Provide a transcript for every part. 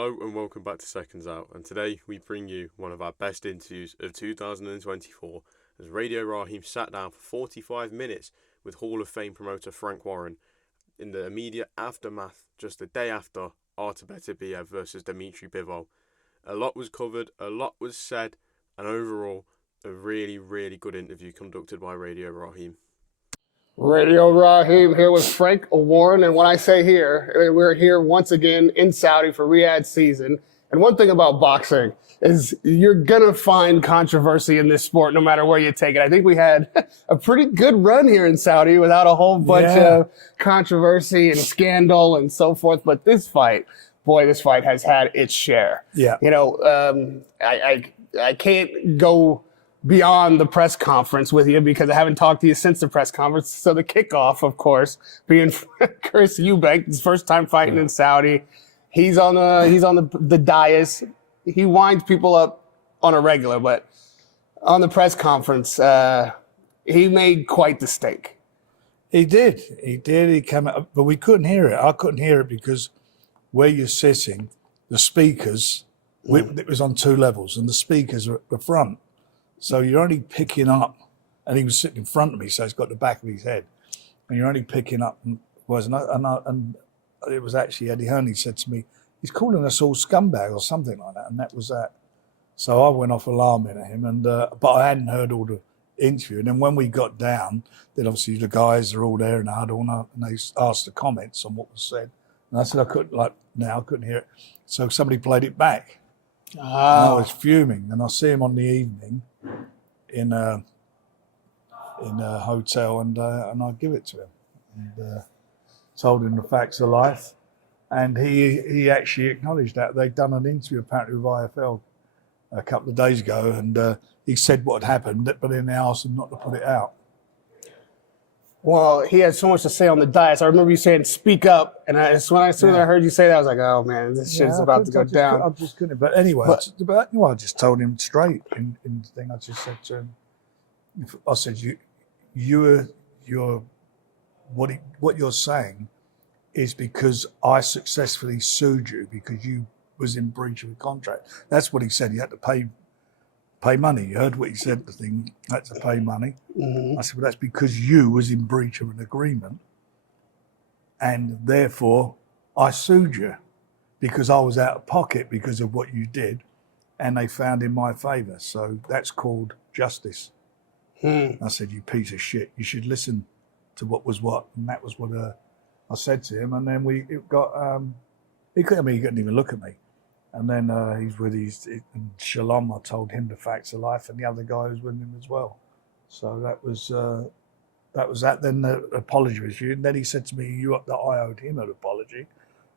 Hello and welcome back to Seconds Out, and today we bring you one of our best interviews of 2024 as Radio Rahim sat down for 45 minutes with Hall of Fame promoter Frank Warren in the immediate aftermath, just the day after Artur Beterbiev versus Beterbiev-Bivol. A lot was covered, a lot was said, and overall a really, really good interview conducted by Radio Rahim. Radio Rahim here with Frank Warren, and when I say here, we're here once again in Saudi for Riyadh season. And one thing about boxing is you're gonna find controversy in this sport no matter where you take it. I think we had a pretty good run here in Saudi without a whole bunch of controversy and scandal and so forth. But this fight has had its share. Yeah. You know, I can't go beyond the press conference with you because I haven't talked to you since the press conference. So the kickoff, of course, being Chris Eubank, his first time fighting in Saudi. He's on the dais. He winds people up on a regular, but on the press conference, he made quite the stake. He did. He came up, but we couldn't hear it. I couldn't hear it because where you're sitting, the speakers, it was on two levels, and the speakers are at the front. So you're only picking up, and he was sitting in front of me, so he's got the back of his head, and you're only picking up. And it was actually Eddie Hearn. He said to me, "He's calling us all scumbag or something like that," and that was that. So I went off alarming at him, and but I hadn't heard all the interview. And then when we got down, then obviously the guys are all there in the huddle, and they asked the comments on what was said. And I said I couldn't hear it. So somebody played it back. And I was fuming, and I see him on the evening in a hotel, and I give it to him and told him the facts of life, and he actually acknowledged that they'd done an interview apparently with IFL a couple of days ago, and he said what had happened, but then they asked him not to put it out. Well, he had so much to say on the dais. I as saying, "Speak up," and as soon as I heard you say that, I was like, "Oh man, this shit's about to go down." I just couldn't. But anyway, I just told him straight in the thing. I just said to him, "I said what you're saying is because I successfully sued you because you was in breach of a contract." That's what he said. You had to pay money. You heard what he said, the thing, had to pay money. Mm-hmm. I said, well, that's because you was in breach of an agreement, and therefore I sued you because I was out of pocket because of what you did, and they found in my favour. So that's called justice. I said, you piece of shit, you should listen to what was what. And that was what I said to him. And then he couldn't even look at me. And then he's with Shalom. I told him the facts of life, and the other guy was with him as well. So that was that. Then the apology was due. And then he said to me, that I owed him an apology.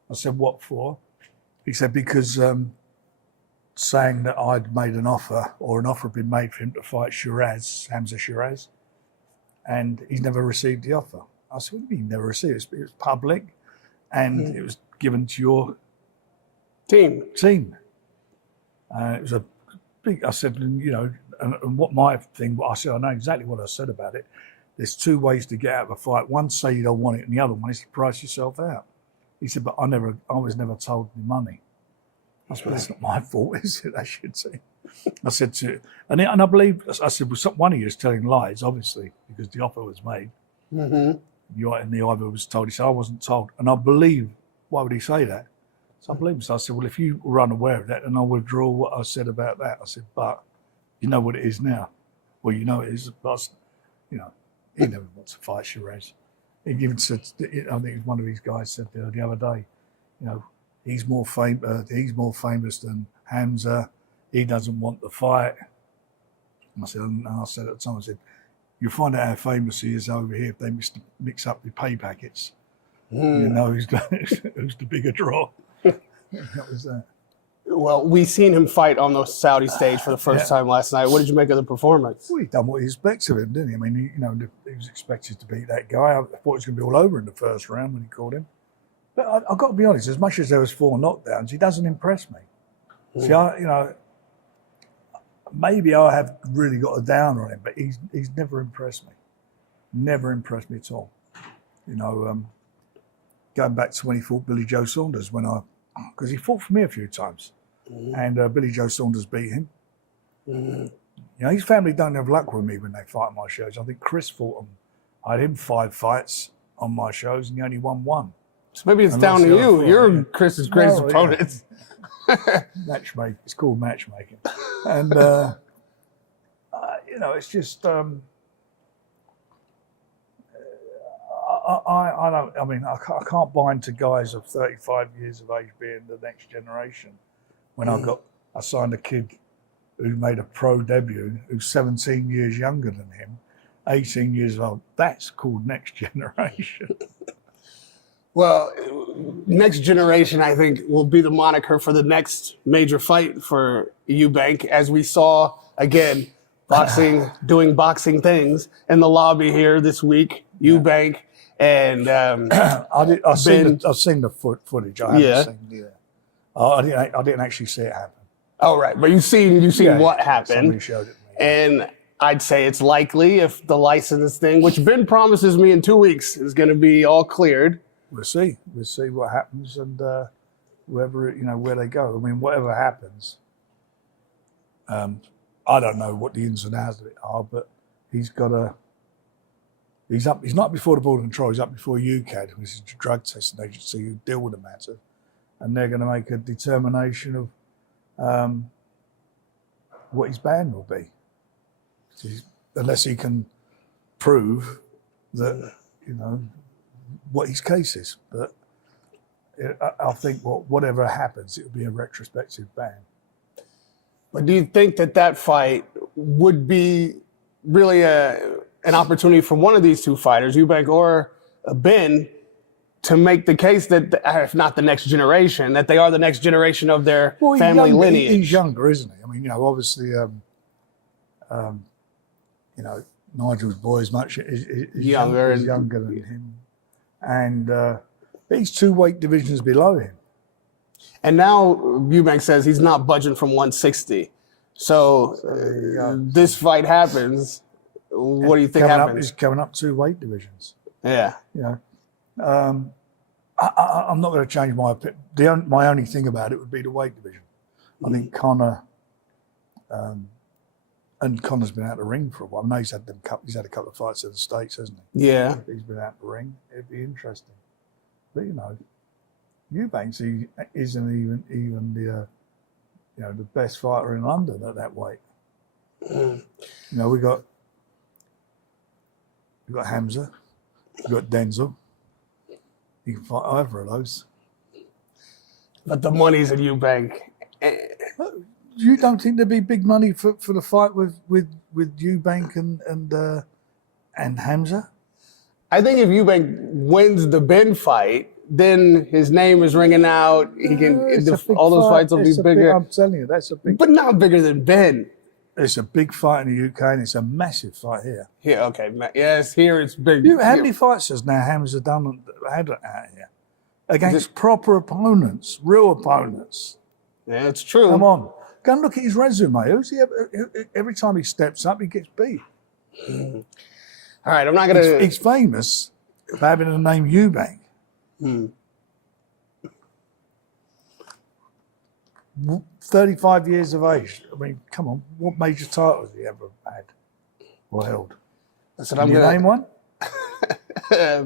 I said, what for? He said, because saying that I'd made an offer, or an offer had been made for him to fight Sheeraz, and he's never received the offer. I said, what do you mean never received it? It was public, and it was given to your team. It was a big, I said, and what my thing, I said, I know exactly what I said about it. There's two ways to get out of a fight. One, say you don't want it, and the other one is to price yourself out. He said, but I was never told the money. I said, that's not my fault, is it? I should say. I said to, and I believe, I said, well, one of you is telling lies, obviously, because the offer was made. Mm-hmm. And the offer was told. He said, I wasn't told. And I believe, why would he say that? So I believe him. So I said, well, if you were unaware of that, then I'll withdraw what I said about that. I said, but you know what it is now. Well, you know it is, but, he never wants to fight Sheeraz. He even said, I think one of these guys said the other day, he's more famous than Hamza. He doesn't want the fight. And I said at the time, I said, you'll find out how famous he is over here if they mix up the pay packets. You know who's the bigger draw. That was that. Well, we seen him fight on the Saudi stage for the first time last night. What did you make of the performance? Well, he done what he expects of him, didn't he? I mean, he was expected to beat that guy. I thought it was going to be all over in the first round when he called him. But I've got to be honest, as much as there was 4 knockdowns, he doesn't impress me. See, maybe I have really got a down on him, but he's never impressed me. Never impressed me at all. Going back to when he fought Billy Joe Saunders, when I because he fought for me a few times, and Billy Joe Saunders beat him. You know, his family don't have luck with me when they fight on my shows. I think Chris fought him. I had him 5 fights on my shows, and he only won 1. So maybe it's down to you. You're Chris's greatest opponent. Matchmaking. It's called matchmaking. And, you know, it's just, I can't buy into guys of 35 years of age being the next generation. When I signed a kid who made a pro debut, who's 17 years younger than him, 18 years old. That's called next generation. Well, next generation, I think, will be the moniker for the next major fight for Eubank, as we saw, again, doing boxing things in the lobby here this week. Eubank and I've seen the footage. I haven't seen I didn't actually see it happen. Oh, right. But you've seen what happened. Somebody showed it to me. And I'd say it's likely if the license thing, which Ben promises me in 2 weeks, is going to be all cleared. We'll see. We'll see what happens, and where they go. I mean, whatever happens, I don't know what the ins and outs of it are, but he's not before the Border Control. He's up before UCAD, which is the drug testing agency who deal with the matter, and they're going to make a determination of what his ban will be, unless he can prove that what his case is. But I think whatever happens, it will be a retrospective ban. But do you think that fight would be really an opportunity for one of these two fighters, Eubank or Benn, to make the case that, if not the next generation, that they are the next generation of their family lineage? He's younger, isn't he? I mean, obviously, Nigel's boy is much younger than him. And he's 2 weight divisions below him. And now Eubank says he's not budging from 160. So this fight happens. What do you think happens? He's coming up 2 weight divisions. Yeah. I'm not going to change my opinion. My only thing about it would be the weight division. I think Conor, and Conor's been out of the ring for a while. I know he's had a couple of fights in the States, hasn't he? Yeah. He's been out of the ring. It'd be interesting. But Eubanks isn't even the best fighter in London at that weight. We got Hamza, we got Denzel. You can fight either of those. But the money's at Eubank. You don't think there'd be big money for the fight with Eubank and Hamza? I think if Eubank wins the Benn fight, then his name is ringing out. He can all those fights will be bigger. I'm telling you, that's a big. But not bigger than Benn. It's a big fight in the UK, and it's a massive fight here. Yeah, okay. Yes, here it's big. How many fights has now Hamza had out here against proper opponents, real opponents? Yeah, it's true. Come on, go and look at his resume. Every time he steps up, he gets beat. All right, I'm not gonna. He's famous for having the name Eubank. 35 years of age. I mean, come on. What major titles has he ever had or held? Can you name one? Yeah,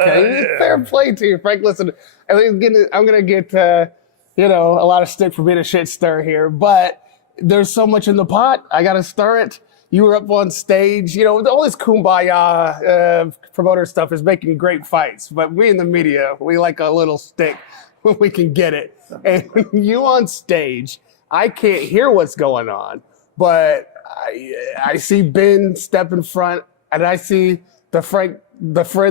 okay. Fair play to you, Frank. Listen, I'm gonna get a lot of stick for being a shit stir here, but there's so much in the pot. I gotta stir it. You were up on stage. All this kumbaya promoter stuff is making great fights, but we in the media, we like a little stick when we can get it. And when you on stage, I can't hear what's going on, but I see Ben step in front, and I see the friend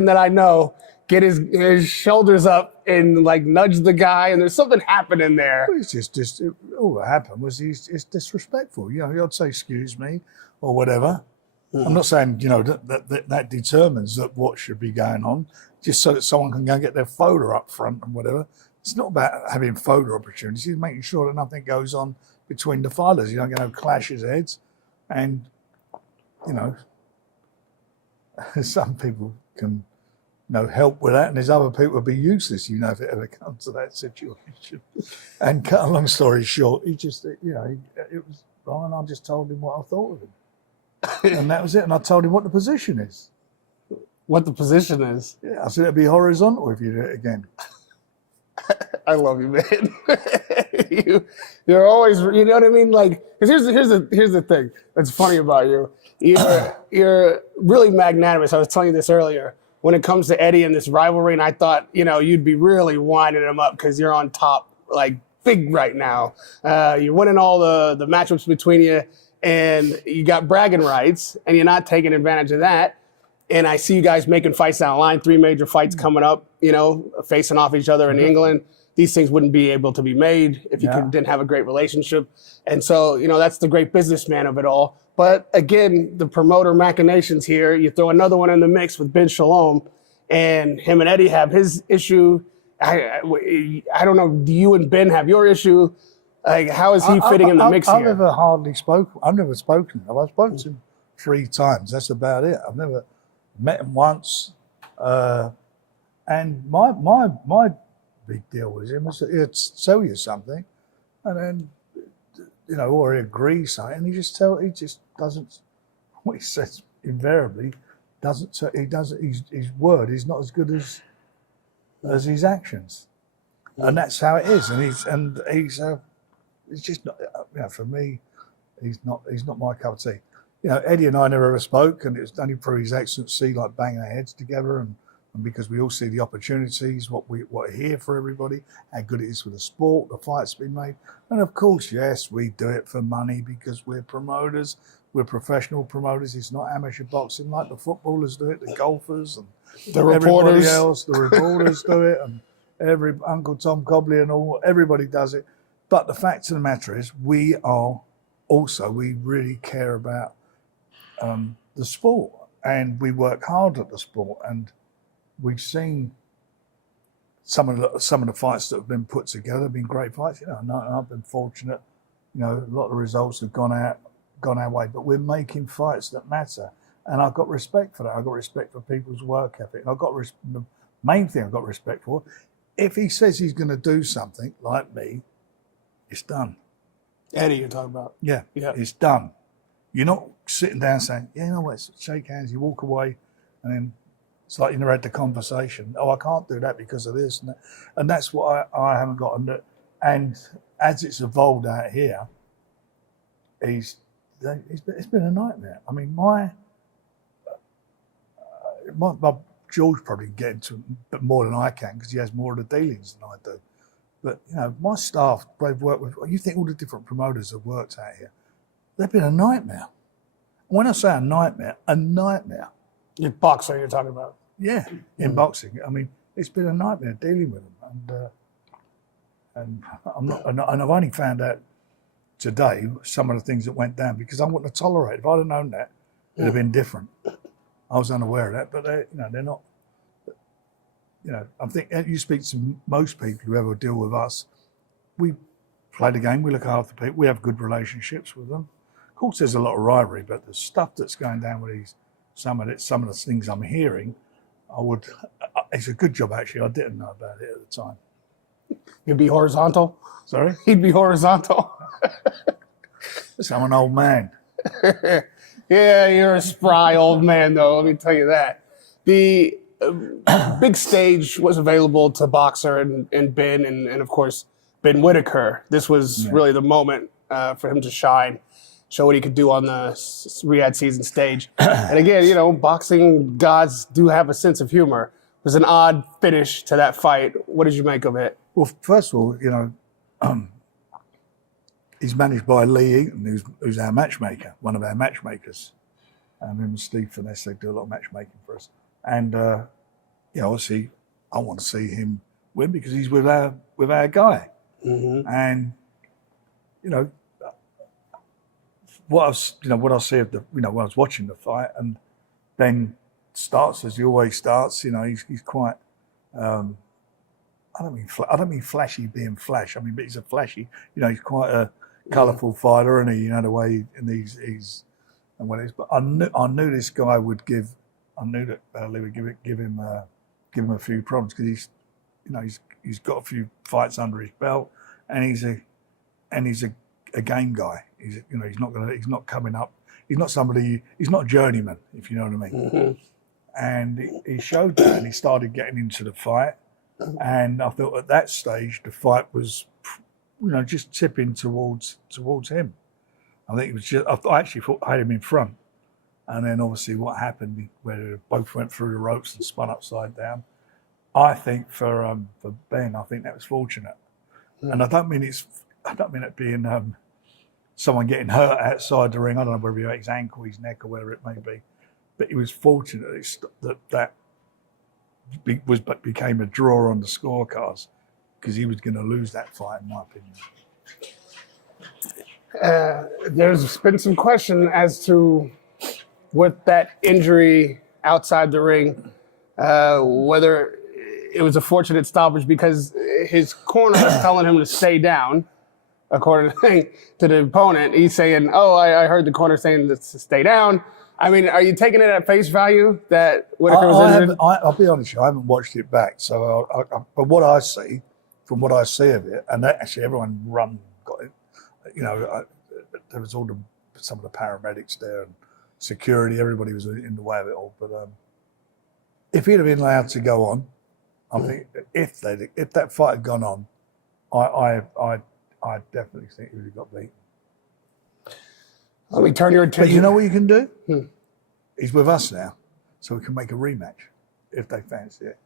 that I know, get his shoulders up and nudge the guy, and there's something happening there. Well, it's just all that happened was it's disrespectful. He'd say excuse me or whatever. I'm not saying that determines that what should be going on, just so that someone can go and get their photo up front and whatever. It's not about having photo opportunities. It's making sure that nothing goes on between the fighters. You don't get no clashes heads, and some people can help with that, and there's other people would be useless, if it ever comes to that situation. And cut a long story short, he just, it was Ryan. I just told him what I thought of him, and that was it. And I told him what the position is. What the position is? Yeah, I said it'd be horizontal if you do it again. I love you, man. You're always, you know what I mean? Like, because here's the thing that's funny about you. You're really magnanimous. I was telling you this earlier. When it comes to Eddie and this rivalry, and I thought, you'd be really winding him up because you're on top, like, big right now. You're winning all the matchups between you, and you got bragging rights, and you're not taking advantage of that. And I see you guys making fights down the line, 3 major fights coming up, facing off each other in England. These things wouldn't be able to be made if you didn't have a great relationship. And so, that's the great businessman of it all. But again, the promoter machinations here, you throw another one in the mix with Ben Shalom, and him and Eddie have his issue. I don't know, do you and Ben have your issue? Like, how is he fitting in the mix here? I've never spoken. I've spoken to him 3 times. That's about it. I've never met him once. And my big deal with him was that he'd sell you something, and then, or he agrees something, and he just doesn't. What he says invariably doesn't. His word is not as good as his actions, and that's how it is. And he's just not. For me, he's not my cup of tea. Eddie and I never ever spoke, and it was only through his excellency, like banging our heads together, and because we all see the opportunities, what are here for everybody, how good it is for the sport, the fights being made. And of course, yes, we do it for money because we're promoters, we're professional promoters. It's not amateur boxing like the footballers do it, the golfers and the reporters. Everybody else, the reporters do it, and Uncle Tom Cobley and all, everybody does it. But the fact of the matter is, we really care about the sport, and we work hard at the sport, and we've seen some of the fights that have been put together have been great fights. I've been fortunate. A lot of the results have gone our way, but we're making fights that matter, and I've got respect for that. I've got respect for people's work ethic, and the main thing I've got respect for. If he says he's going to do something like me, it's done. Eddie, you're talking about? Yeah, it's done. You're not sitting down saying, let's shake hands. You walk away, and then it's like you never had the conversation. Oh, I can't do that because of this and that. And that's what I haven't got. And as it's evolved out here, it's been a nightmare. I mean, my George probably get into it more than I can because he has more of the dealings than I do. But, my staff, they've worked with, you think all the different promoters have worked out here, they've been a nightmare. When I say a nightmare. Your boxer you're talking about? Yeah, in boxing. I mean, it's been a nightmare dealing with them, and I've only found out today some of the things that went down because I wouldn't have tolerated. If I'd have known that, it'd have been different. I was unaware of that, but they're not. I think you speak to most people who ever deal with us. We play the game. We look after people. We have good relationships with them. Of course, there's a lot of rivalry, but the stuff that's going down with some of the things I'm hearing, it's a good job, actually. I didn't know about it at the time. You'd be horizontal? Sorry? He'd be horizontal. I'm an old man. Yeah, you're a spry old man, though. Let me tell you that. The big stage was available to Boxer and Ben, and of course, Ben Whittaker. This was really the moment for him to shine, show what he could do on the Riyadh season stage. And again, boxing gods do have a sense of humor. It was an odd finish to that fight. What did you make of it? Well, first of all, he's managed by Lee Eaton, who's our matchmaker, one of our matchmakers. Him and Steve Finesse, they do a lot of matchmaking for us. And obviously, I want to see him win because he's with our guy. Mm-hmm. And what I see of when I was watching the fight, and Ben starts as he always starts. He's quite. I don't mean flashy being flash. I mean, but he's a flashy. He's quite a colourful fighter, and the way and he's and what it is. But I knew this guy would give. I knew that Lee would give him give him a few problems because he's got a few fights under his belt, and he's a game guy. He's not coming up. He's not somebody. He's not a journeyman, if you know what I mean. Mm-hmm. And he showed that, and he started getting into the fight. And I thought at that stage the fight was, just tipping towards him. I think it was just. I actually thought I had him in front, and then obviously what happened where they both went through the ropes and spun upside down. I think for Benn, I think that was fortunate, and I don't mean it being someone getting hurt outside the ring. I don't know whether his ankle, his neck, or whatever it may be, but he was fortunate that became a draw on the scorecards because he was going to lose that fight, in my opinion. There's been some question as to with that injury outside the ring, whether it was a fortunate stoppage because his corner was telling him to stay down, according to the opponent. He's saying, I heard the corner saying to stay down. I mean, are you taking it at face value that Whittaker was injured? I'll be honest with you, I haven't watched it back. So, but what I see, from what I see of it, and actually everyone got it, there was some of the paramedics there and security, everybody was in the way of it all. But if he'd have been allowed to go on, I think if that fight had gone on, I definitely think he would have got beaten. Let me turn your attention. But you know what you can do? He's with us now, so we can make a rematch if they fancy it.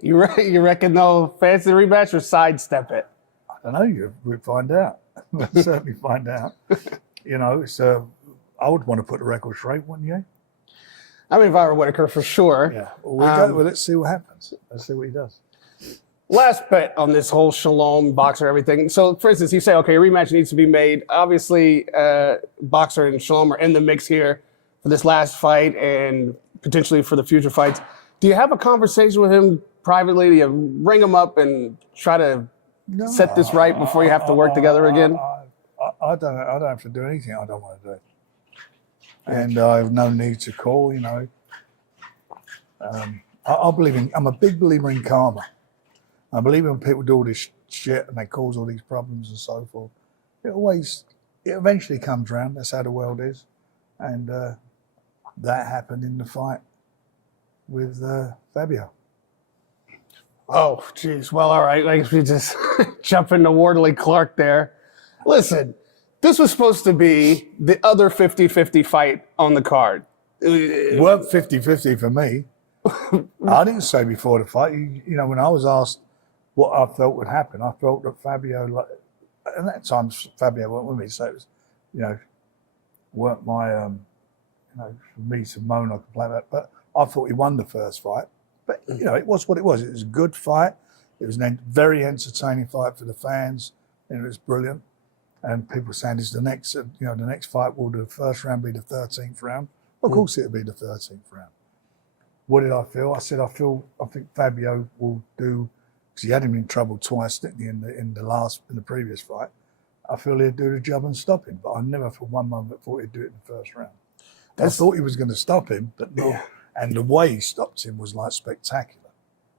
You reckon they'll fancy the rematch or sidestep it? I don't know. We'll find out. We'll certainly find out. I would want to put the record straight, wouldn't you? I mean, if I were Whittaker, for sure. Yeah. Well, let's see what happens. Let's see what he does. Last bet on this whole Shalom boxer everything. So, for instance, you say, okay, a rematch needs to be made. Obviously, boxer and Shalom are in the mix here for this last fight and potentially for the future fights. Do you have a conversation with him privately? Do you ring him up and try to set this right before you have to work together again? I don't have to do anything I don't want to do. And I have no need to call, I believe I'm a big believer in karma. I believe when people do all this shit and they cause all these problems and so forth, it eventually comes round. That's how the world is. And that happened in the fight with Fabio. Oh, geez. Well, all right. Like, we just jump into Wardley Clarke there. Listen, this was supposed to be the other 50-50 fight on the card. It weren't 50-50 for me. I didn't say before the fight, when I was asked what I felt would happen, I felt that Fabio, and that time Fabio weren't with me, so it was, weren't my, for me to moan or complain about, but I thought he won the first fight. But, it was what it was. It was a good fight. It was a very entertaining fight for the fans, and it was brilliant. And people saying it's the next fight, will the first round be the 13th round? Of course it'll be the 13th round. What did I feel? I said, I think Fabio will do, because he had him in trouble twice, didn't he, in the previous fight. I feel he'd do the job and stop him, but I never for one moment thought he'd do it in the first round. I thought he was going to stop him, but no. Yeah. And the way he stopped him was like spectacular.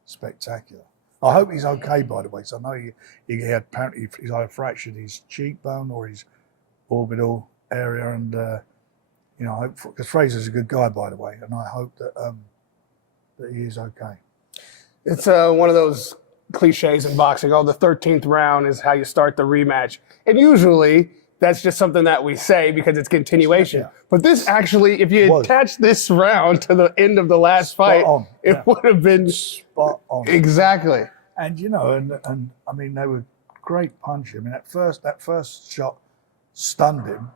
Spectacular. I hope he's okay, by the way, because I know he had apparently he's either fractured his cheekbone or his orbital area, and I hope, because Fraser's a good guy, by the way, and I hope that he is okay. It's one of those cliches in boxing. The 13th round is how you start the rematch, and usually that's just something that we say because it's continuation. Yeah. But this actually, if you attach this round to the end of the last fight, it would have been spot on. Exactly. And and I mean, they were great punches. I mean, that first shot stunned him.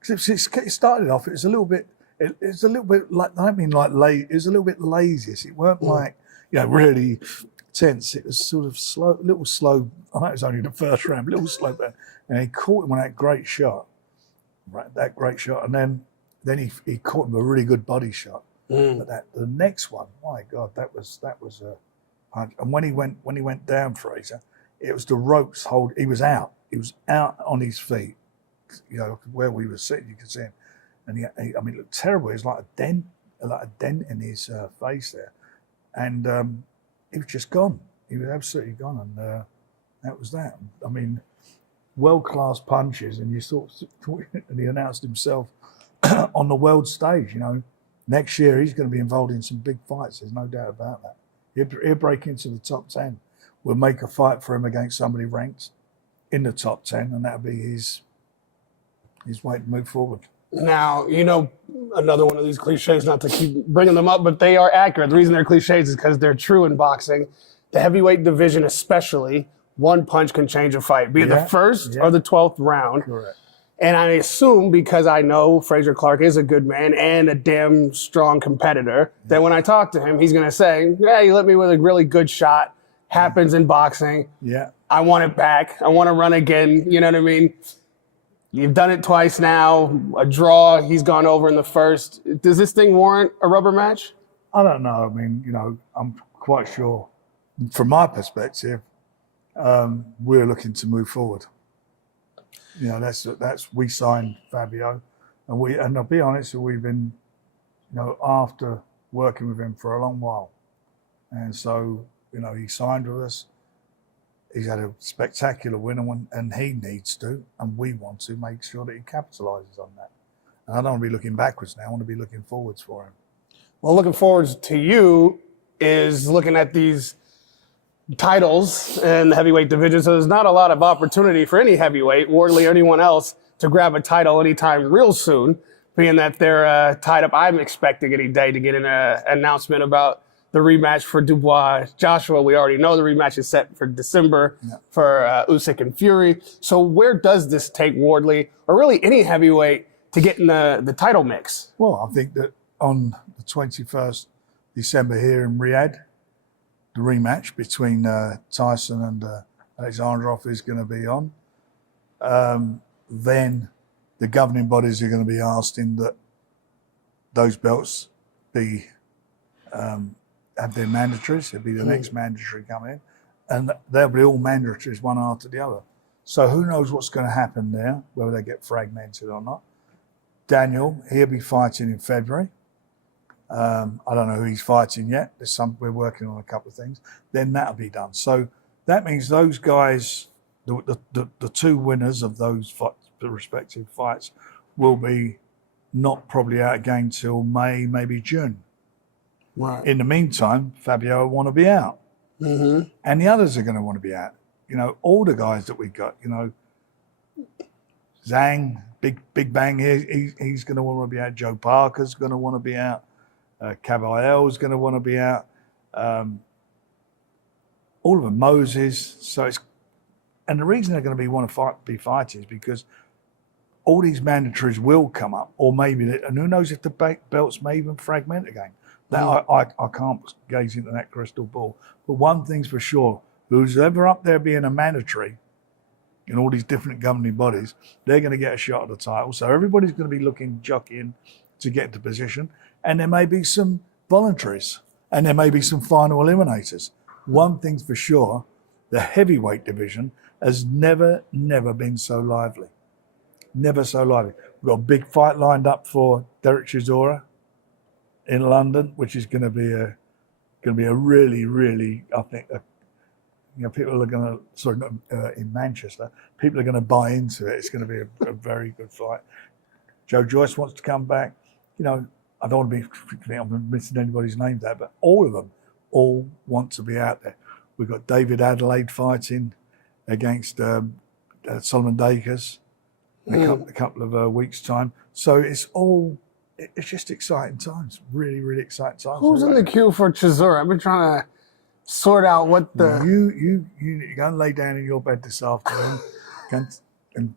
Because it started off, it's a little bit like, I don't mean like lazy, it was a little bit lazy. It weren't like, really tense. It was sort of slow, a little slow. I know it was only the first round, a little slow there. And he caught him on that great shot, and then he caught him with a really good body shot. But the next one, my God, that was a punch. And when he went down, Fraser, it was the ropes hold. He was out on his feet. Where we were sitting, you could see him, and it looked terrible. It was like a dent in his face there, and he was just gone. He was absolutely gone, and that was that. I mean, world-class punches, and you thought, and he announced himself on the world stage. You know, next year he's going to be involved in some big fights. There's no doubt about that. He'll break into the top 10. We'll make a fight for him against somebody ranked in the top 10, and that'll be his way to move forward. Now, you know, another one of these cliches, not to keep bringing them up, but they are accurate. The reason they're cliches is because they're true in boxing. The heavyweight division especially, one punch can change a fight, be it the first or the 12th round. Correct. And I assume, because I know Fraser Clarke is a good man and a damn strong competitor, that when I talk to him, he's going to say, yeah, you let me with a really good shot. Happens in boxing. Yeah. I want it back. I want to run again. You know what I mean? You've done it twice now. A draw. He's gone over in the first. Does this thing warrant a rubber match? I don't know. I mean, you know, I'm quite sure, from my perspective, we're looking to move forward. You know, that's we signed Fabio, and I'll be honest, we've been, you know, after working with him for a long while, and so, you know, he signed with us. He's had a spectacular win, and he needs to, and we want to make sure that he capitalises on that. And I don't want to be looking backwards now. I want to be looking forwards for him. Well, looking forwards to you is looking at these titles in the heavyweight division. So there's not a lot of opportunity for any heavyweight, Wardley or anyone else, to grab a title anytime real soon, being that they're tied up. I'm expecting any day to get an announcement about the rematch for Dubois Joshua. We already know the rematch is set for December for Usyk and Fury. So where does this take Wardley, or really any heavyweight, to get in the title mix? Well, I think that on the 21st December here in Riyadh, the rematch between Tyson and Alexandrov is going to be on. Then the governing bodies are going to be asking that those belts be have their mandatories. It'll be the next mandatory coming in, and they'll be all mandatories one after the other. So who knows what's going to happen there, whether they get fragmented or not. Daniel, he'll be fighting in February. I don't know who he's fighting yet. We're working on a couple of things. Then that'll be done. So that means those guys, the two winners of those the respective fights, will be not probably out again till May, maybe June. Right. In the meantime, Fabio will want to be out. Mm-hmm. And the others are going to want to be out. You know, all the guys that we got, you know, Zhang, Big Bang, he's going to want to be out. Joe Parker's going to want to be out. Caballero's going to want to be out. All of them, Moses. So and the reason they're going to be fighting is because all these mandatories will come up, or maybe, and who knows if the belts may even fragment again. That I can't gaze into that crystal ball. But one thing's for sure, who's ever up there being a mandatory in all these different governing bodies, they're going to get a shot at the title. So everybody's going to be jockeying to get into position. And there may be some voluntaries, and there may be some final eliminators. One thing's for sure, the heavyweight division has never been so lively. Never so lively. We've got a big fight lined up for Derek Chisora in London, which is going to be a really, I think, you know, people are going to, in Manchester, people are going to buy into it. It's going to be a very good fight. Joe Joyce wants to come back. You know, I don't want to be, I'm missing anybody's name there, but all of them all want to be out there. We've got David Adelaide fighting against Solomon Dakers in a couple of weeks' time. So it's just exciting times, really exciting times. Who's in the queue for Chisora? I've been trying to sort out what the... You go and lay down in your bed this afternoon and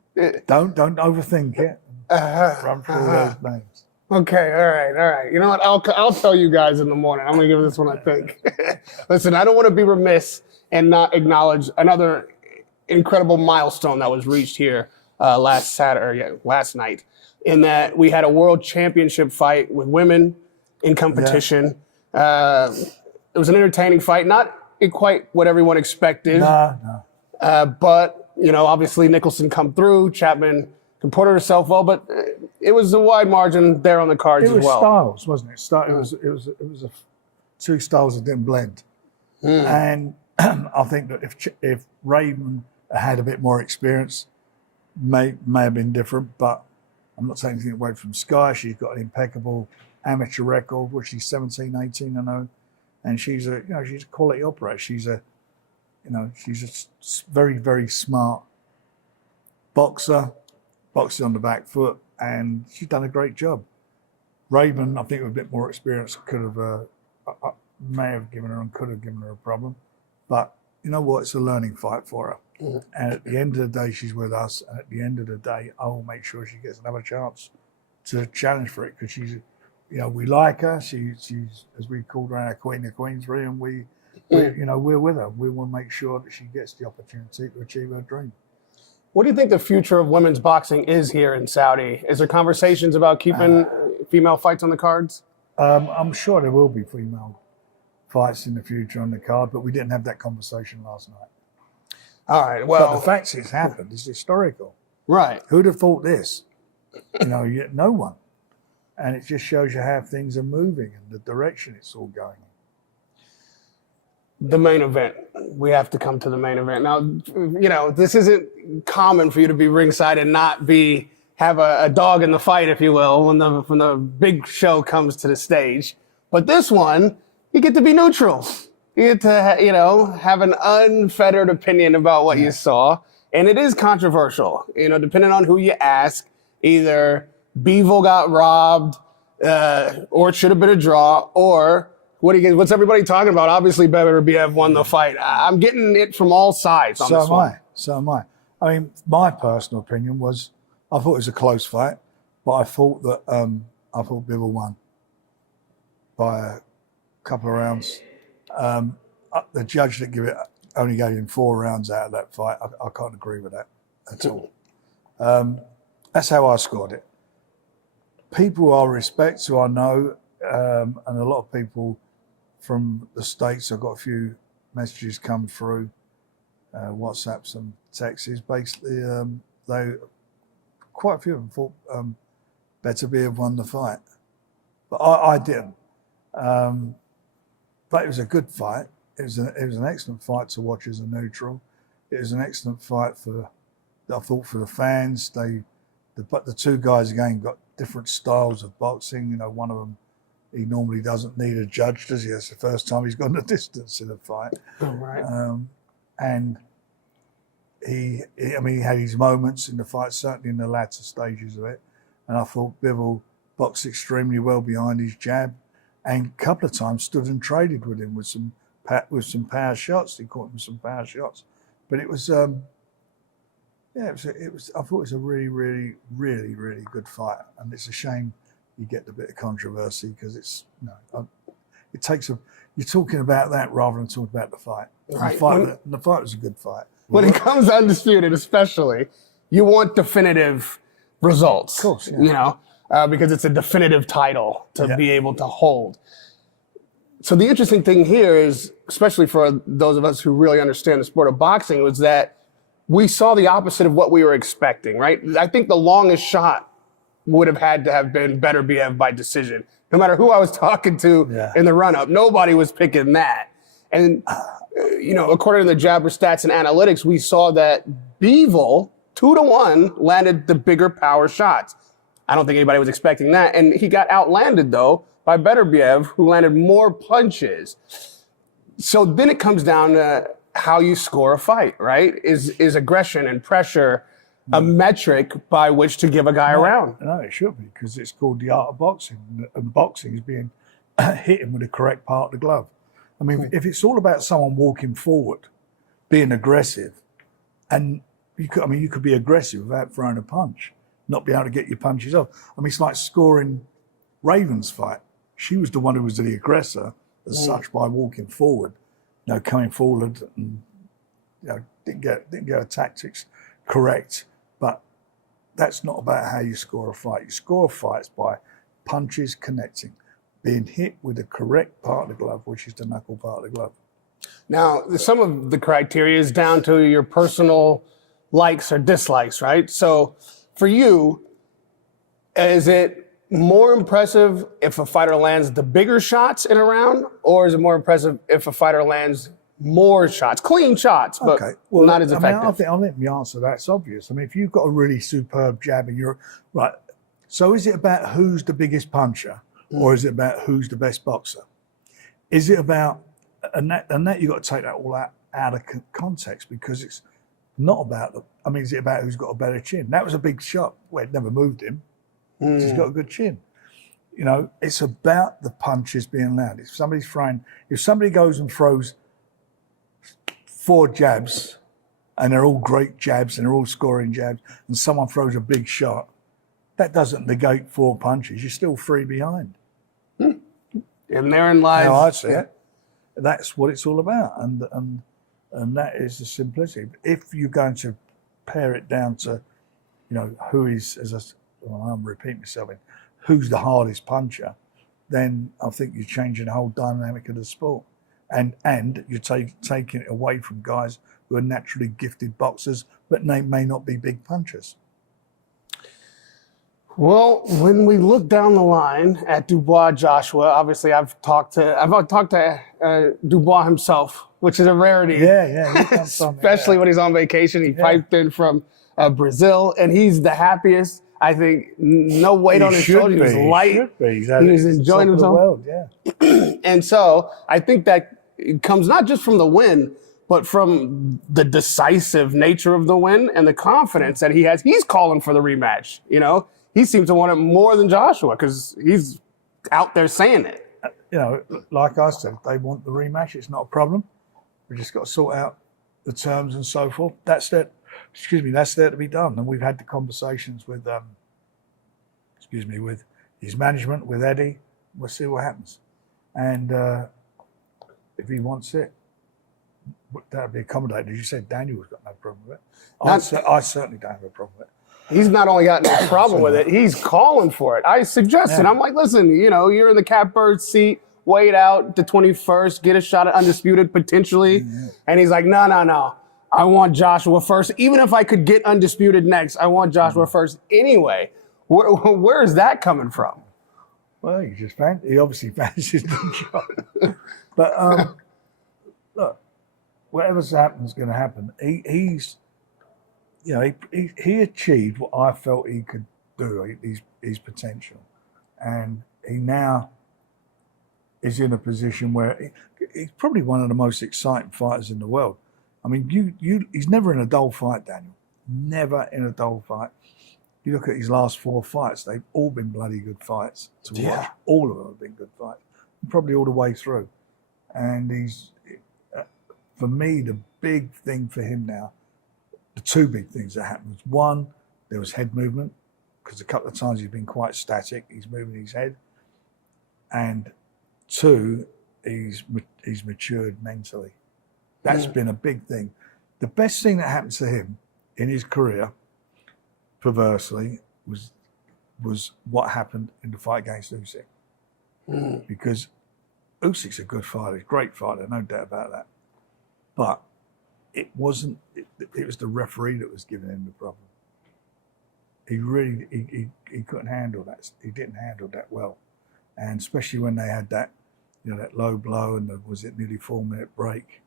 don't overthink it. Run through those names. Okay, all right. You know what? I'll tell you guys in the morning. I'm going to give this one a think. Listen, I don't want to be remiss and not acknowledge another incredible milestone that was reached here last night, in that we had a world championship fight with women in competition. Yeah. It was an entertaining fight, not quite what everyone expected. No. But, you know, obviously Nicholson come through, Chapman comported herself well, but it was a wide margin there on the cards as well. It was styles, wasn't it? It was two styles that didn't blend. And I think that if Raven had a bit more experience, may have been different. But I'm not taking anything away from Sky. She's got an impeccable amateur record, which she's 17, 18, I know, and she's a quality operator. She's a very, very smart boxer, boxing on the back foot, and she's done a great job. Raven, I think with a bit more experience, may have given her and could have given her a problem. But you know what? It's a learning fight for her. And at the end of the day, she's with us. And at the end of the day, I will make sure she gets another chance to challenge for it, because she's, we like her. She's, as we called her, our Queen of Queensbury, and we're with her. We will make sure that she gets the opportunity to achieve her dream. What do you think the future of women's boxing is here in Saudi? Is there conversations about keeping female fights on the cards? I'm sure there will be female fights in the future on the card, but we didn't have that conversation last night. All right, well... But the fact it's happened is historical. Right. Who'd have thought this? No one. And it just shows you how things are moving and the direction it's all going in. The main event. We have to come to the main event. Now, this isn't common for you to be ringside and not have a dog in the fight, if you will, when the big show comes to the stage. But this one, you get to be neutral. You get to, have an unfettered opinion about what you saw. And it is controversial, depending on who you ask. Either Bivol got robbed, or it should have been a draw, or what's everybody talking about? Obviously, Beterbiev won the fight. I'm getting it from all sides on this one. So am I. I mean, my personal opinion was, I thought it was a close fight, but I thought Bivol won by a couple of rounds. The judge that only gave him 4 rounds out of that fight. I can't agree with that at all. That's how I scored it. People I respect, who I know, and a lot of people from the States, I've got a few messages come through, WhatsApps and texts. Basically, quite a few of them thought Beterbiev won the fight, but I didn't. But it was a good fight. It was an excellent fight to watch as a neutral. It was an excellent fight for the fans. But the two guys again got different styles of boxing. One of them, he normally doesn't need a judge, does he? That's the first time he's gone the distance in a fight. Oh, right. And he had his moments in the fight, certainly in the latter stages of it. And I thought Bivol boxed extremely well behind his jab, and a couple of times stood and traded with him with some power shots. He caught him with some power shots, but it was I thought it was a really, really, really, really good fight, and it's a shame you get the bit of controversy, because it takes you're talking about that rather than talking about the fight. Right. The fight was a good fight. When it comes to undisputed, especially, you want definitive results. Of course, yeah. Because it's a definitive title to be able to hold. So the interesting thing here is, especially for those of us who really understand the sport of boxing, was that we saw the opposite of what we were expecting, right? I think the longest shot would have had to have been Beterbiev by decision. No matter who I was talking to in the run-up, nobody was picking that. And, according to the Jabber stats and analytics, we saw that Bivol, 2-1, landed the bigger power shots. I don't think anybody was expecting that. And he got outlanded, though, by Beterbiev, who landed more punches. So then it comes down to how you score a fight, right? Is aggression and pressure a metric by which to give a guy a round? No, it should be, because it's called the art of boxing. And boxing is being hit with the correct part of the glove. I mean, if it's all about someone walking forward, being aggressive, and you could be aggressive without throwing a punch, not be able to get your punches off. I mean, it's like scoring Raven's fight. She was the one who was the aggressor as such by walking forward, coming forward, and didn't get her tactics correct. But that's not about how you score a fight. You score fights by punches connecting, being hit with the correct part of the glove, which is the knuckle part of the glove. Now, some of the criteria is down to your personal likes or dislikes, right? So for you, is it more impressive if a fighter lands the bigger shots in a round, or is it more impressive if a fighter lands more shots, clean shots, but not as effective? I think the answer to that's obvious. I mean, if you've got a really superb jab and you're right, so is it about who's the biggest puncher, or is it about who's the best boxer? Is it about and that you've got to take that all out of context, because it's not about is it about who's got a better chin? That was a big shot. Well, it never moved him. He's got a good chin. You know, it's about the punches being landed. If somebody goes and throws 4 jabs, and they're all great jabs, and they're all scoring jabs, and someone throws a big shot, that doesn't negate 4 punches. You're still 3 behind. And therein lies. How I see it. That's what it's all about, and that is the simplicity. If you're going to pare it down to, you know, who is, I'm repeating myself, who's the hardest puncher, then I think you're changing the whole dynamic of the sport. And you're taking it away from guys who are naturally gifted boxers, but they may not be big punchers. Well, when we look down the line at Dubois, Joshua, obviously I've talked to Dubois himself, which is a rarity. Yeah. Especially when he's on vacation. He piped in from Brazil, and he's the happiest. I think no weight on his shoulders. He was light. He was enjoying himself. World, yeah. And so I think that it comes not just from the win, but from the decisive nature of the win and the confidence that he has. He's calling for the rematch. You know, he seems to want it more than Joshua because he's out there saying it. You know, like I said, they want the rematch. It's not a problem. We just got to sort out the terms and so forth. That's there to be done. And we've had the conversations with, with his management, with Eddie. We'll see what happens. And if he wants it, that'll be accommodated. As you said, Daniel's got no problem with it. I certainly don't have a problem with it. He's not only got no problem with it, he's calling for it. I suggested, I'm like, listen, you know, you're in the catbird seat, wait out the 21st, get a shot at Undisputed potentially. Yeah. And he's like, no. I want Joshua first. Even if I could get Undisputed next, I want Joshua first anyway. Where is that coming from? Well, he obviously fancies the job. But look, whatever's happening is going to happen. He's, you know, he achieved what I felt he could do, his potential. And he now is in a position where he's probably one of the most exciting fighters in the world. I mean, he's never in a dull fight, Daniel. Never in a dull fight. You look at his last 4 fights, they've all been bloody good fights to watch. All of them have been good fights, probably all the way through. And he's, for me, the big thing for him now, the 2 big things that happened was, 1, there was head movement, because a couple of times he's been quite static. He's moving his head. And 2, he's matured mentally. That's been a big thing. The best thing that happened to him in his career, perversely, was what happened in the fight against Usyk. Because Usyk's a good fighter, he's a great fighter, no doubt about that. But it was the referee that was giving him the problem. He really, he couldn't handle that. He didn't handle that well. And especially when they had that, you know, that low blow and nearly 4-minute break.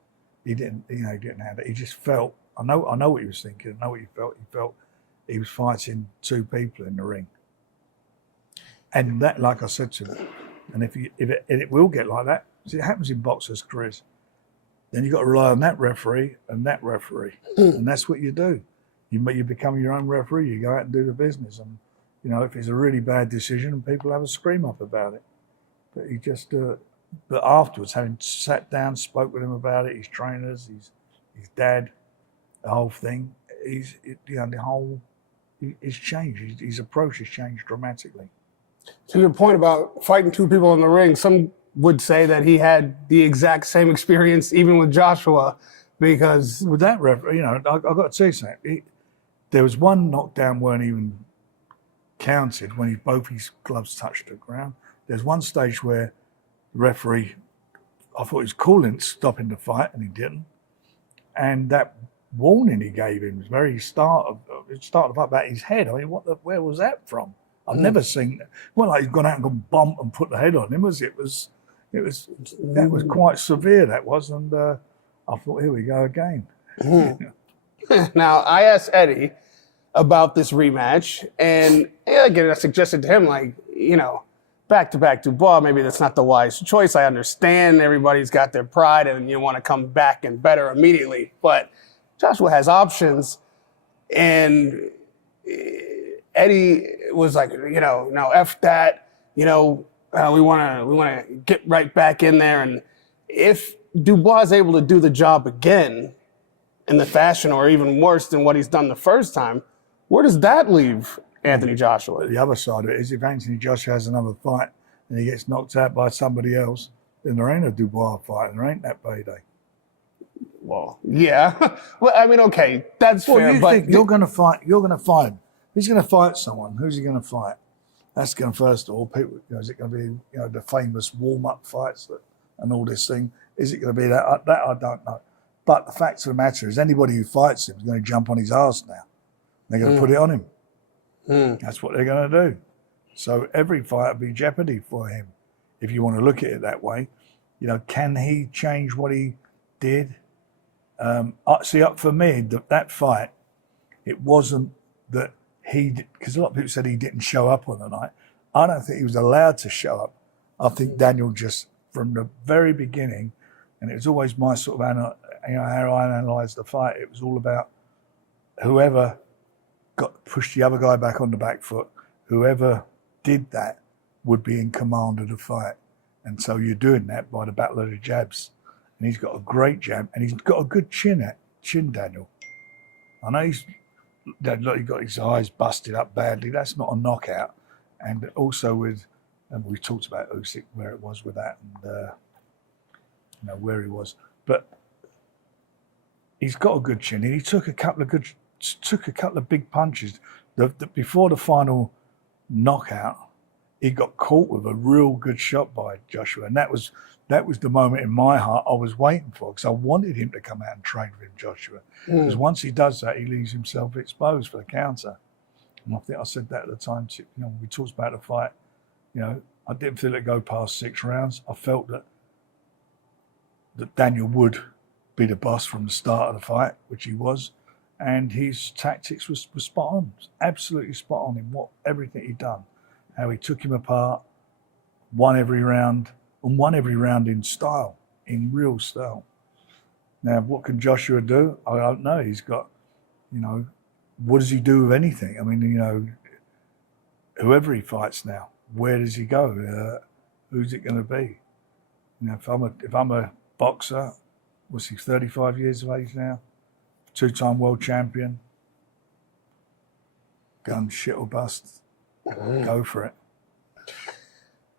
He didn't have it. He just felt, I know what he was thinking, I know what he felt. He felt he was fighting 2 people in the ring. And that, like I said to him, and if it will get like that, see, it happens in boxers' careers. Then you've got to rely on that referee and that referee. And that's what you do. You become your own referee, you go out and do the business. And, you know, if it's a really bad decision, people have a scream up about it. But he just, but afterwards, having sat down, spoke with him about it, his trainers, his dad, the whole thing, he's changed. His approach has changed dramatically. To your point about fighting 2 people in the ring, some would say that he had the exact same experience even with Joshua, because with that referee, you know, I've got to tell you something. There was 1 knockdown weren't even counted when both his gloves touched the ground. There's 1 stage where the referee, I thought he was calling, stopping the fight, and he didn't. And that warning he gave him was very start of the fight about his head. I mean, where was that from? I've never seen. Well, like he's gone out and gone bump and put the head on him. That was quite severe. That was, and I thought, here we go again. Now, I asked Eddie about this rematch, and again, I suggested to him, like, back-to-back Dubois, maybe that's not the wise choice. I understand everybody's got their pride and you want to come back and better immediately, but Joshua has options, and Eddie was like, no, F that, we want to get right back in there, and if Dubois is able to do the job again in the fashion or even worse than what he's done the first time, where does that leave Anthony Joshua? The other side of it is if Anthony Joshua has another fight and he gets knocked out by somebody else, then there ain't a Dubois fight and there ain't that payday. Well, yeah. Well, I mean, okay, that's fair. But you're going to fight. He's going to fight someone. Who's he going to fight? That's going to, first of all, people. Is it going to be the famous warm-up fights and all this thing? Is it going to be that? That I don't know. But the fact of the matter is, anybody who fights him is going to jump on his arse now. They're going to put it on him. That's what they're going to do. So every fight will be jeopardy for him, if you want to look at it that way. Can he change what he did? For me, that fight, it wasn't that because a lot of people said he didn't show up on the night. I don't think he was allowed to show up. I think Daniel just, from the very beginning, and it was always my sort of, how I analysed the fight, it was all about whoever pushed the other guy back on the back foot, whoever did that would be in command of the fight. And so you're doing that by the battle of the jabs. And he's got a great jab, and he's got a good chin, Daniel. I know he's got his eyes busted up badly. That's not a knockout. And also and we talked about Usyk, where it was with that, and where he was. But he's got a good chin, and he took a couple of big punches. Before the final knockout, he got caught with a real good shot by Joshua, and that was the moment in my heart I was waiting for, because I wanted him to come out and train with him, Joshua. Because once he does that, he leaves himself exposed for the counter. And I think I said that at the time too. When we talked about the fight, I didn't feel it go past 6 rounds. I felt that Daniel would be the boss from the start of the fight, which he was, and his tactics was spot on, absolutely spot on in everything he'd done, how he took him apart, won every round in style, in real style. Now, what can Joshua do? I don't know. He's got, what does he do with anything? I mean, whoever he fights now, where does he go? Who's it going to be? If I'm a boxer, what's he, 35 years of age now? 2-time world champion. Gun, shit or bust. Go for it.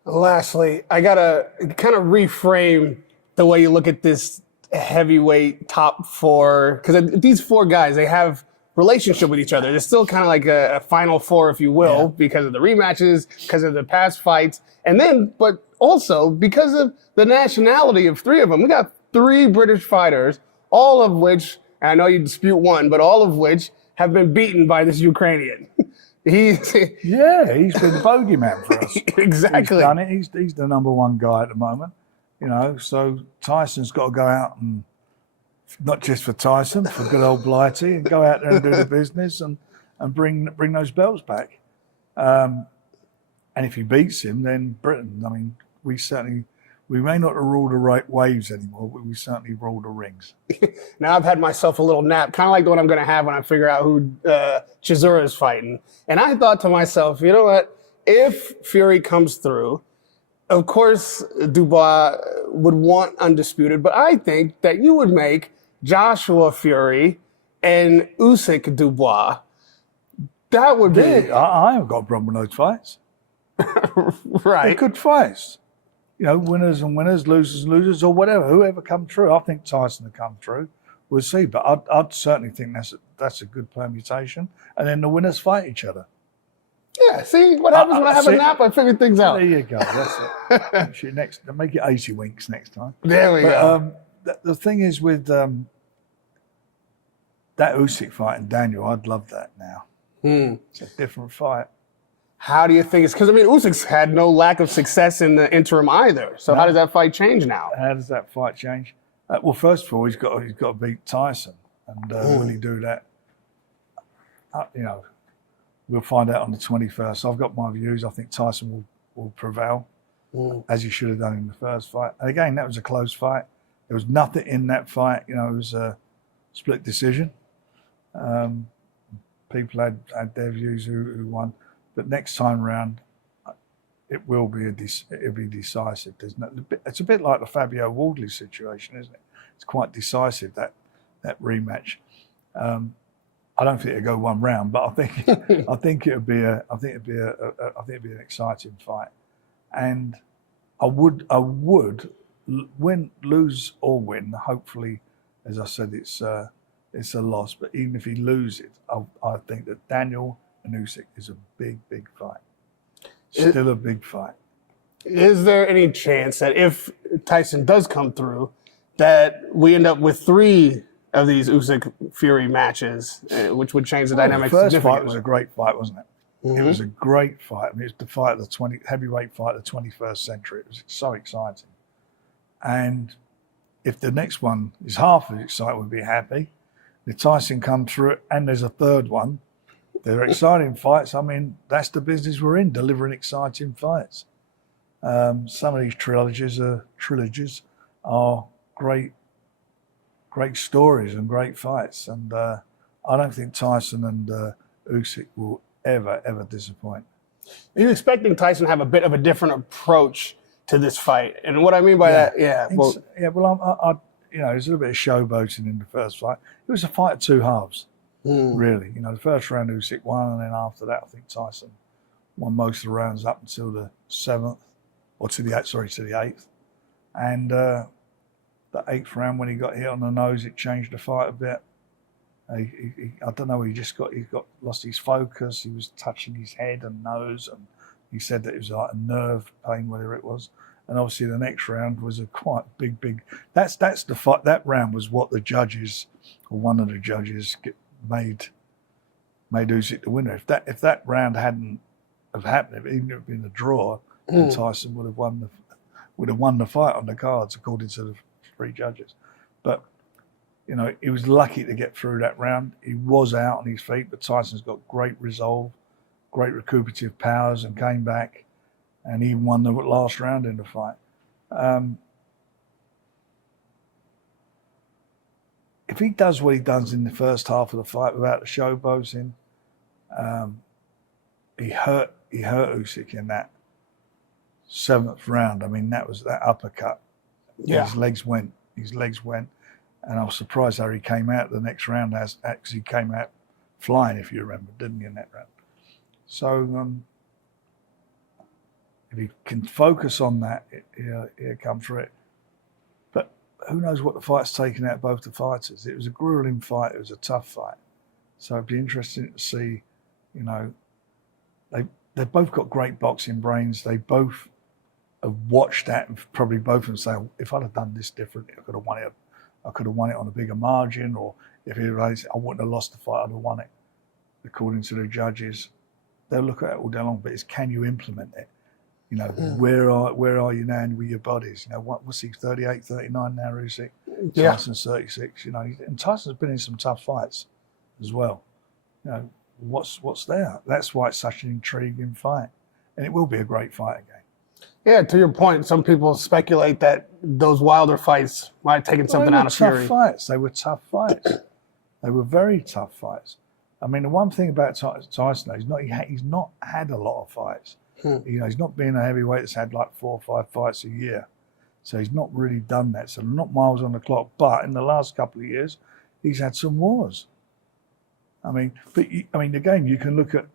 Lastly, I got to kind of reframe the way you look at this heavyweight top 4, because these 4 guys, they have relationship with each other. They're still kind of like a final 4, if you will, because of the rematches, because of the past fights, but also because of the nationality of 3 of them. We got 3 British fighters, all of which, and I know you dispute one, but all of which have been beaten by this Ukrainian. He's been the bogeyman for us. Exactly. He's done it. He's the number 1 guy at the moment. So Tyson's got to go out, and not just for Tyson, for good old Blighty, and go out there and do the business and bring those belts back. And if he beats him, then Britain, we may not rule the right waves anymore, but we certainly rule the rings. Now I've had myself a little nap, kind of like the one I'm going to have when I figure out who Chisora is fighting. And I thought to myself, you know what? If Fury comes through, of course Dubois would want undisputed, but I think that you would make Joshua Fury and Usyk Dubois. That would be... I haven't got a problem with those fights. Right. They're good fights. Winners and winners, losers and losers, or whatever. Whoever come through, I think Tyson will come through. We'll see, but I'd certainly think that's a good permutation. And then the winners fight each other. Yeah. See what happens when I have a nap? I figure things out. There you go. That's it. Make it 80 winks next time. There we go. The thing is with that Usyk fight and Daniel, I'd love that now. It's a different fight. How do you think it's because Usyk's had no lack of success in the interim either. So how does that fight change now? How does that fight change? Well, first of all, he's got to beat Tyson, and will he do that? We'll find out on the 21st. I've got my views. I think Tyson will prevail, as he should have done in the first fight. And again, that was a close fight. There was nothing in that fight. It was a split decision. People had their views who won, but next time round, it will be it'll be decisive. It's a bit like the Fabio Wardley situation, isn't it? It's quite decisive, that rematch. I don't think it'll go one round, but I think it'll be an exciting fight, and I would lose or win. Hopefully, as I said, it's a loss. But even if he loses, I think that Daniel and Usyk is a big fight. Still a big fight. Is there any chance that if Tyson does come through, that we end up with 3 of these Usyk Fury matches, which would change the dynamics? The first fight was a great fight, wasn't it? Mm-hmm. It was a great fight. It was the fight of the heavyweight fight of the 21st century. It was so exciting. And if the next one is half as exciting, we'd be happy. If Tyson come through it and there's a third one, they're exciting fights. That's the business we're in, delivering exciting fights. Some of these trilogies are great stories and great fights. And I don't think Tyson and Usyk will ever disappoint. Are you expecting Tyson to have a bit of a different approach to this fight? And what I mean by that, it was a little bit of showboating in the first fight. It was a fight of 2 halves, really. The first round Usyk won, and then after that, I think Tyson won most of the rounds up until the 7th, or to the 8th. And the 8th round, when he got hit on the nose, it changed the fight a bit. I don't know. He lost his focus. He was touching his head and nose, and he said that it was like a nerve pain, whatever it was. And obviously, the next round was a quite big. That's the fight. That round was what the judges, or one of the judges, made Usyk the winner. If that round hadn't have happened, even if it had been a draw, then Tyson would have won the fight on the cards, according to the 3 judges. But he was lucky to get through that round. He was out on his feet, but Tyson's got great resolve, great recuperative powers, and came back and he won the last round in the fight. If he does what he does in the first half of the fight without the showboating, he hurt Usyk in that 7th round. That was that uppercut. Yeah. His legs went, and I was surprised how he came out the next round, as he came out flying, if you remember, didn't he, in that round? So if he can focus on that, he'll come through it. But who knows what the fight's taken out of both the fighters. It was a grueling fight. It was a tough fight. So it'd be interesting to see, they've both got great boxing brains. They both have watched that, and probably both of them say, if I'd have done this differently, I could have won it on a bigger margin, or if I wouldn't have lost the fight, I'd have won it. According to the judges, they'll look at it all day long, but it's, can you implement it? Where are you now with your bodies? What's he, 38, 39 now, Usyk? Yeah. Tyson's 36, and Tyson's been in some tough fights as well. What's there? That's why it's such an intriguing fight, and it will be a great fight again. Yeah, to your point, some people speculate that those Wilder fights might have taken something out of Fury. They were tough fights. They were very tough fights. The one thing about Tyson, he's not had a lot of fights. He's not been a heavyweight that's had like 4 or 5 fights a year. So he's not really done that. So not miles on the clock. But in the last couple of years, he's had some wars. Again, you can look at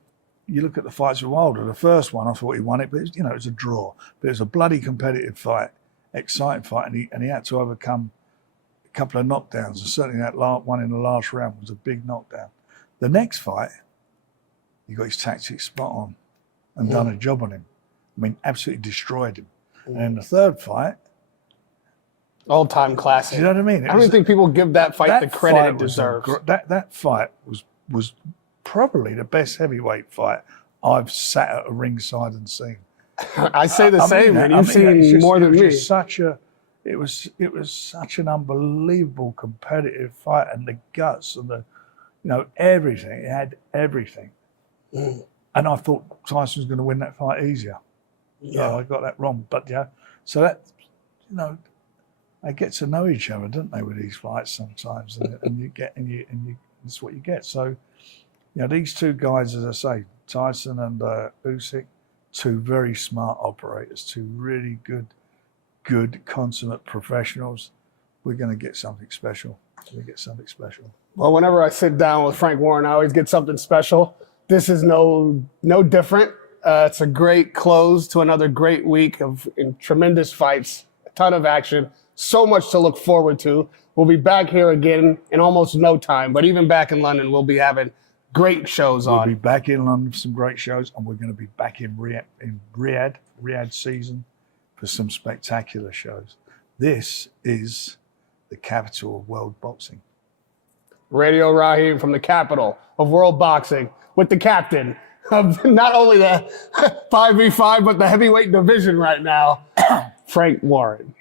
the fights with Wilder. The first one, I thought he won it, but it was a draw. But it was a bloody competitive fight, exciting fight, and he had to overcome a couple of knockdowns. And certainly that one in the last round was a big knockdown. The next fight, he got his tactics spot on and done a job on him. Absolutely destroyed him. And then the third fight, all-time classic. You know what I mean? I don't think people give that fight the credit it deserves. That fight was probably the best heavyweight fight I've sat at a ringside and seen. I say the same, man. You've seen more than me. It was such an unbelievable competitive fight, and the guts and everything. It had everything. And I thought Tyson was going to win that fight easier. Yeah, I got that wrong. But so that they get to know each other, don't they, with these fights sometimes, and that's what you get. So these two guys, as I say, Tyson and Usyk, two very smart operators, two really good consummate professionals. We're going to get something special. Well, whenever I sit down with Frank Warren, I always get something special. This is no different. It's a great close to another great week of tremendous fights, a ton of action, so much to look forward to. We'll be back here again in almost no time, but even back in London, we'll be having great shows on. We'll be back in London for some great shows, and we're going to be back in Riyadh season for some spectacular shows. This is the capital of world boxing. Radio Rahim from the capital of world boxing with the captain of not only the 5v5, but the heavyweight division right now, Frank Warren.